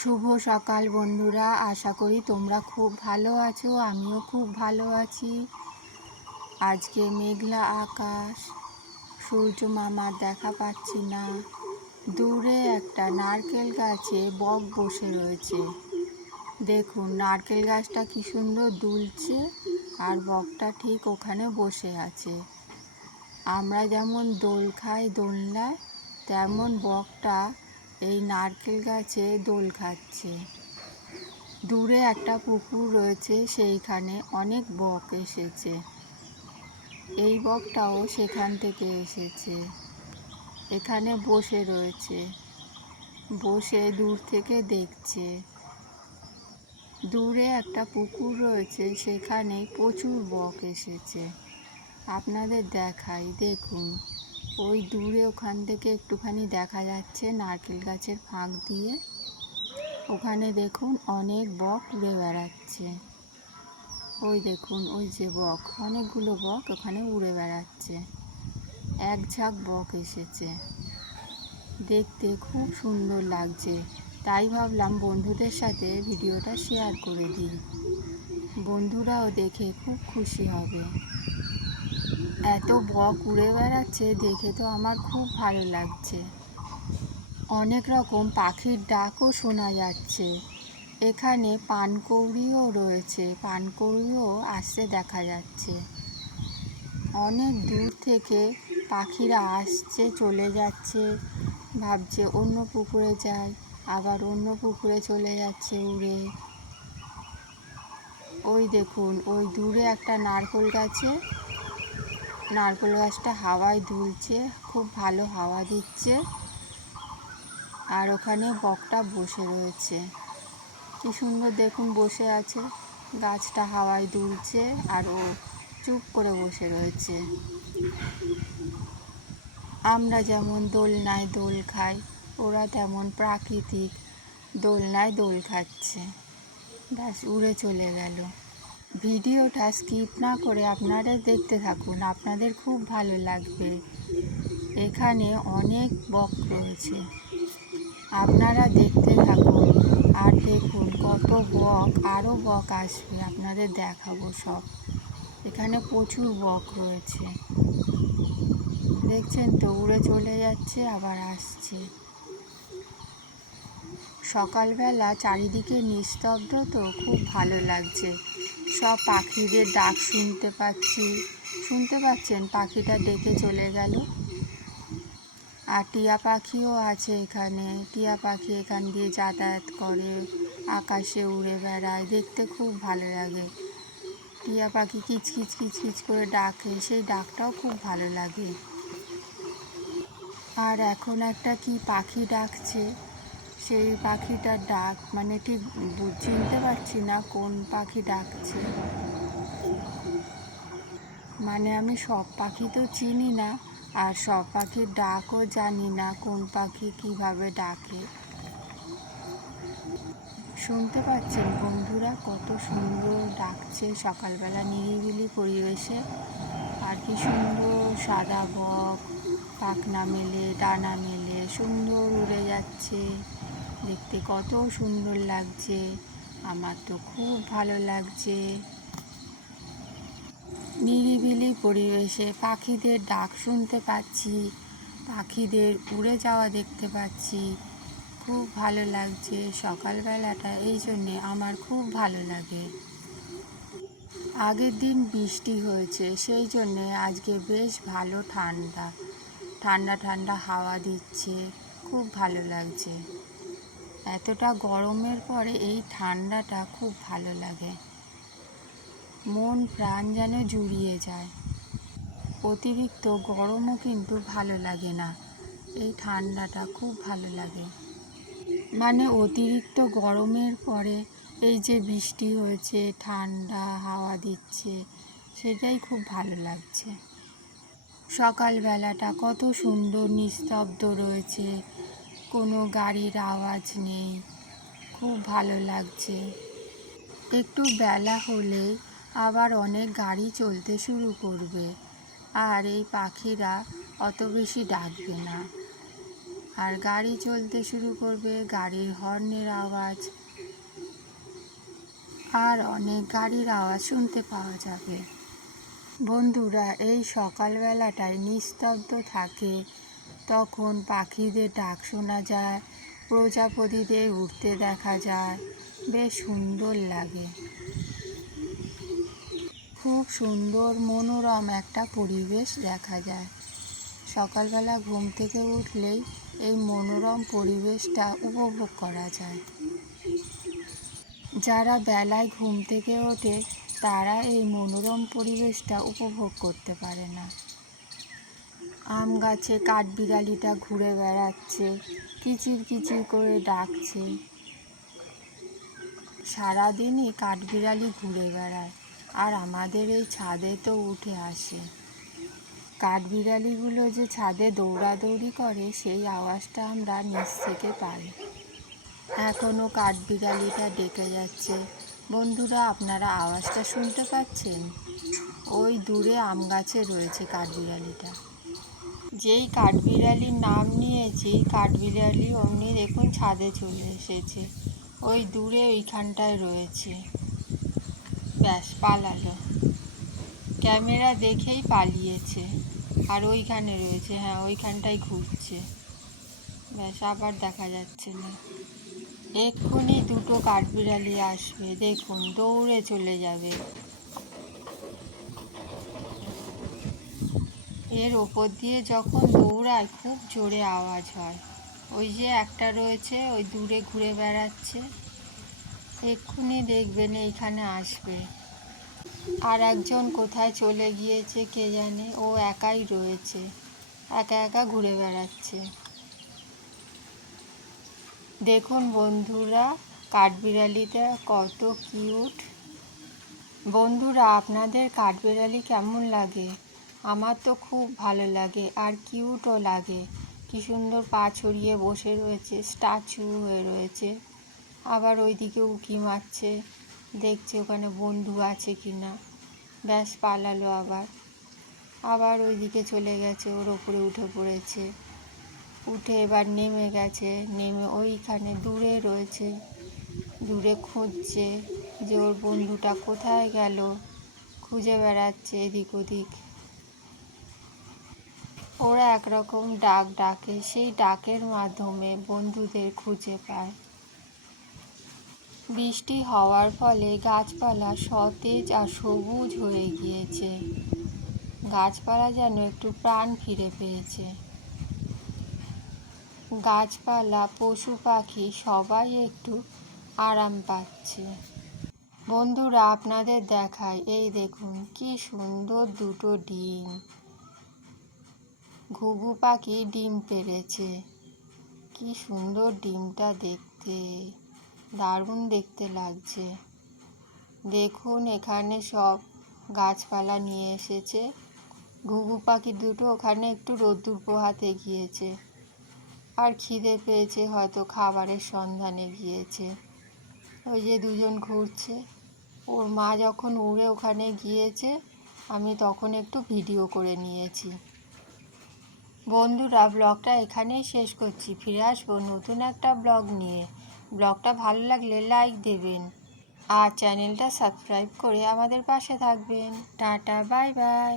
শুভ সকাল বন্ধুরা, আশা করি তোমরা খুব ভালো আছো, আমিও খুব ভালো আছি। আজকে মেঘলা আকাশ, সূর্য মামার দেখা পাচ্ছি না। দূরে একটা নারকেল গাছে বক বসে রয়েছে। দেখুন, নারকেল গাছটা কি সুন্দর দুলছে আর বকটা ঠিক ওখানে বসে আছে। আমরা যেমন দোল খাই দোলনায়, তেমন বকটা এই নারকেল গাছে দোল খাচ্ছে। দূরে একটা পুকুর রয়েছে, সেইখানে অনেক বক এসেছে। এই বকটাও সেখান থেকে এসেছে। এখানে বসে রয়েছে। বসে দূর থেকে দেখছে। দূরে একটা পুকুর রয়েছে, সেখানে প্রচুর বক এসেছে। আপনাদের দেখাই, দেখুন। ওই দূরে ওখান থেকে একটুখানি দেখা যাচ্ছে নারকেল গাছের ফাঁক দিয়ে। ওখানে দেখুন অনেক বক উড়ে বেড়াচ্ছে। ওই দেখুন, ওই যে বক, অনেকগুলো বক ওখানে উড়ে বেড়াচ্ছে। এক ঝাঁক বক এসেছে। দেখতে খুব সুন্দর লাগছে। তাই ভাবলাম বন্ধুদের সাথে ভিডিওটা শেয়ার করে দিই। বন্ধুরাও দেখে খুব খুশি হবে। এত বক উড়ে বেড়াচ্ছে, দেখে তো আমার খুব ভালো লাগছে। অনেক রকম পাখির ডাকও শোনা যাচ্ছে। এখানে পানকৌড়িও রয়েছে, পানকৌড়িও আসতে দেখা যাচ্ছে। অনেক দূর থেকে পাখিরা আসছে, চলে যাচ্ছে, ভাবছে অন্য পুকুরে যায়, আবার অন্য পুকুরে চলে যাচ্ছে উড়ে। ওই দেখুন, ওই দূরে একটা নারকোল গাছে নারকেল গাছটা হাওয়ায় দুলছে, খুব ভালো হাওয়া দিচ্ছে। আর ওখানে বকটা বসে রয়েছে। কি সুন্দর দেখুন, বসে আছে। গাছটা হাওয়ায় দুলছে আর ও চুপ করে বসে রয়েছে। আমরা যেমন দোলনায় দোল খাই, ওরা তেমন প্রাকৃতিক দোলনায় দোল খাচ্ছে। ব্যাস, উড়ে চলে গেল। ভিডিওটা স্কিপ না করে আপনারা দেখতে থাকুন। আপনাদের খুব ভালো লাগবে। এখানে অনেক বক রয়েছে। আপনারা দেখতে থাকুন আর দেখুন কত বক আরও বক আসবে। আপনাদের দেখাবো সব। এখানে প্রচুর বক রয়েছে। দেখছেন তো, উড়ে চলে যাচ্ছে, আবার আসছে। সকালবেলা চারিদিকে নিস্তব্ধ তো, খুব ভালো লাগছে। সব পাখিদের ডাক শুনতে পাচ্ছি। শুনতে পাচ্ছেন? পাখিটা ডেকে চলে গেল। আর টিয়া পাখিও আছে এখানে। টিয়া পাখি এখান দিয়ে যাতায়াত করে, আকাশে উড়ে বেড়ায়। দেখতে খুব ভালো লাগে। টিয়া পাখি কিচকিচ কিচকিচ করে ডাকে। সেই ডাকটাও খুব ভালো লাগে। আর এখন একটা কি পাখি ডাকছে? সেই পাখিটার ডাক মানে ঠিক চিনতে পারছি না কোন পাখি ডাকছে। মানে আমি সব পাখি তো চিনি না, আর সব পাখির ডাকও জানি না কোন পাখি কীভাবে ডাকে। শুনতে পাচ্ছেন বন্ধুরা কত সুন্দর ডাকছে সকালবেলা নিরিবিলি পরিবেশে। আর কি সুন্দর সাদা বক, পাখনা মেলে, ডানা মেলে, সুন্দর উড়ে যাচ্ছে। দেখতে কত সুন্দর লাগছে। আমার তো খুব ভালো লাগছে। নিরিবিলি পরিবেশে পাখিদের ডাক শুনতে পাচ্ছি। পাখিদের উড়ে যাওয়া দেখতে পাচ্ছি। খুব ভালো লাগছে সকালবেলাটা, এই জন্যে আমার খুব ভালো লাগে। আগের দিন বৃষ্টি হয়েছে, সেই জন্যে আজকে বেশ ভালো ঠান্ডা। ঠান্ডা ঠান্ডা হাওয়া দিচ্ছে, খুব ভালো লাগছে। এতটা গরমের পরে এই ঠান্ডাটা খুব ভালো লাগে। মন প্রাণ যেন জুড়িয়ে যায়। অতিরিক্ত গরমও কিন্তু ভালো লাগে না। এই ঠান্ডাটা খুব ভালো লাগে। মানে অতিরিক্ত গরমের পরে এই যে বৃষ্টি হয়েছে, ঠান্ডা হাওয়া দিচ্ছে, সেটাই খুব ভালো লাগছে। সকালবেলাটা কত সুন্দর নিস্তব্ধ রয়েছে। কোনো গাড়ির আওয়াজ নেই। খুব ভালো লাগছে। একটু বেলা হলে আবার অনেক গাড়ি চলতে শুরু করবে। আর এই পাখিরা অত বেশি ডাকবে না। আর গাড়ি চলতে শুরু করবে গাড়ির হর্নের আওয়াজ। আর অনেক গাড়ির আওয়াজ শুনতে পাওয়া যাবে। বন্ধুরা, এই সকালবেলাটায় নিস্তব্ধ থাকে তখন পাখিদের ডাক শোনা যায়, প্রজাপতিদের উঠতে দেখা যায়। বেশ সুন্দর লাগে। খুব সুন্দর, মনোরম একটা পরিবেশ দেখা যায়। সকালবেলা ঘুম থেকে উঠলেই এই মনোরম পরিবেশটা উপভোগ করা যায়। যারা বেলায় ঘুম থেকে ওঠে, তারা এই মনোরম পরিবেশটা উপভোগ করতে পারে না। আম গাছে কাঠবিড়ালিটা ঘুরে বেড়াচ্ছে, কিচির কিচির করে ডাকছে। সারাদিনই কাঠবিড়ালি ঘুরে বেড়ায়, আর আমাদের এই ছাদে তো উঠে আসে। কাঠবিড়ালিগুলো যে ছাদে দৌড়াদৌড়ি করে, সেই আওয়াজটা আমরা নিচ থেকে পাই। এখনও কাঠবিড়ালিটা ডেকে যাচ্ছে। বন্ধুরা, আপনারা আওয়াজটা শুনতে পাচ্ছেন? ওই দূরে আম গাছে রয়েছে কাঠবিড়ালিটা। যেই কাঠবিড়ালির নাম নিয়েছি কাঠবিড়ালি অমনি দেখুন ছাদে চলে এসেছে। ওই দূরে ওইখানটায় রয়েছে। ব্যাস, পালালো। ক্যামেরা দেখেই পালিয়েছে। আর ওইখানে রয়েছে হ্যাঁ ওইখানটায় ঘুরছে। ব্যাস, আবার দেখা যাচ্ছে না। এক্ষুনি দুটো কাঠবিড়ালি আসবে। দেখুন, দৌড়ে চলে যাবে। এর ওপর দিয়ে যখন দৌড়ায়, খুব জোরে আওয়াজ হয়। ওই যে একটা রয়েছে, ওই দূরে ঘুরে বেড়াচ্ছে। এক্ষুনি দেখবেন এইখানে আসবে। আর একজন কোথায় চলে গিয়েছে কে জানে, ও একাই রয়েছে। একা একা ঘুরে বেড়াচ্ছে। দেখুন বন্ধুরা, কাঠবিড়ালিটা কত কিউট। বন্ধুরা, আপনাদের কাঠবিড়ালি কেমন লাগে? আমার তো খুব ভালো লাগে আর কিউটও লাগে। কি সুন্দর পা ছড়িয়ে বসে রয়েছে স্ট্যাচু হয়ে রয়েছে। আবার ওইদিকে উকি মারছে। দেখছে ওখানে বন্ধু আছে কি না ব্যাস, পালালো আবার। আবার ওইদিকে চলে গেছে, ওর ওপরে উঠে পড়েছে। উঠে এবার নেমে গেছে, নেমে ওইখানে দূরে রয়েছে। দূরে খুঁজছে যে ওর বন্ধুটা কোথায় গেল। খুঁজে বেড়াচ্ছে এদিক ওদিক। ওরা একরকম ডাক ডাকে, সেই ডাকের মাধ্যমে বন্ধুদের খুঁজে পায়। বৃষ্টি হওয়ার ফলে গাছপালা সতেজ আর সবুজ হয়ে গিয়েছে। গাছপালা যেন একটু প্রাণ ফিরে পেয়েছে। গাছপালা, পশু পাখি সবাই একটু আরাম পাচ্ছে। বন্ধুরা, আপনাদের দেখায়, এই দেখুন, কি সুন্দর দুটো ডিম। ঘুঘু পাখি ডিম পেড়েছে। কি সুন্দর ডিমটা দেখতে। দারুণ দেখতে লাগছে। দেখুন, এখানে সব গাছপালা নিয়ে এসেছে। ঘুঘু পাখি দুটো ওখানে একটু রোদ্দুর পোহাতে গিয়েছে। আর খিদে পেয়েছে, হয়তো খাবারের সন্ধানে গিয়েছে। ওই যে দুজন ঘুরছে। ওর মা যখন উড়ে ওখানে গিয়েছে, আমি তখন একটু ভিডিও করে নিয়েছি। বন্ধুরা ব্লগটা এখানেই শেষ করছি। ফিরে আসব নতুন একটা ব্লগ নিয়ে। ব্লগটা ভালো লাগলে লাইক দেবেন আর চ্যানেলটা সাবস্ক্রাইব করে আমাদের পাশে থাকবেন। Tata, bye bye.